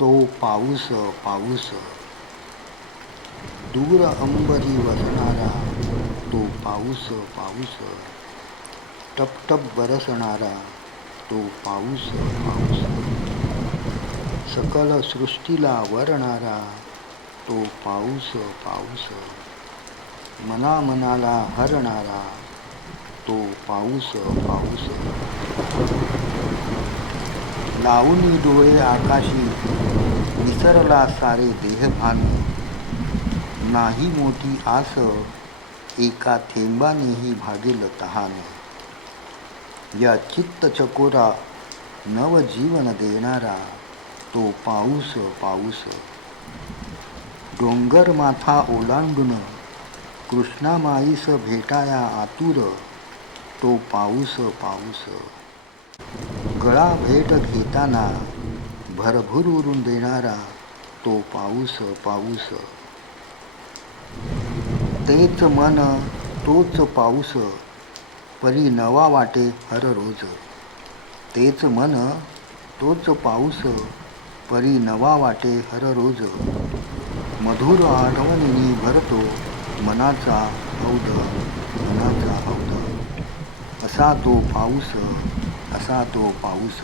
तो पाऊस पाऊस. दूर अंबरी वसणारा तो पाऊस पाऊस. टप टप बरसणारा तो पाऊस पाऊस. सकल सृष्टीला वरणारा तो पाऊस पाऊस. मना मनाला हरणारा तो पाऊस पाऊस. लावून डोळे आकाशी विसरला सारे देहभानी नाही मोठी आस एका थेंबानेही भागेल तहाने. या चित्त चकोरा नवजीवन देणारा तो पाऊस पाऊस. डोंगर माथा ओलांडून कृष्णामाईस भेटाया आतुर तो पाऊस पाऊस. गळा भेट घेताना भरभरून देणारा तो पाऊस पाऊस. तेच मन तोच पाऊस परी नवा वाटे हर रोज. तेच मन तोच पाऊस परी नवा वाटे हर रोज. मधुर आठवणीने भरतो मनाचा हौद मनाचा हौद. असा तो पाऊस असा तो पाऊस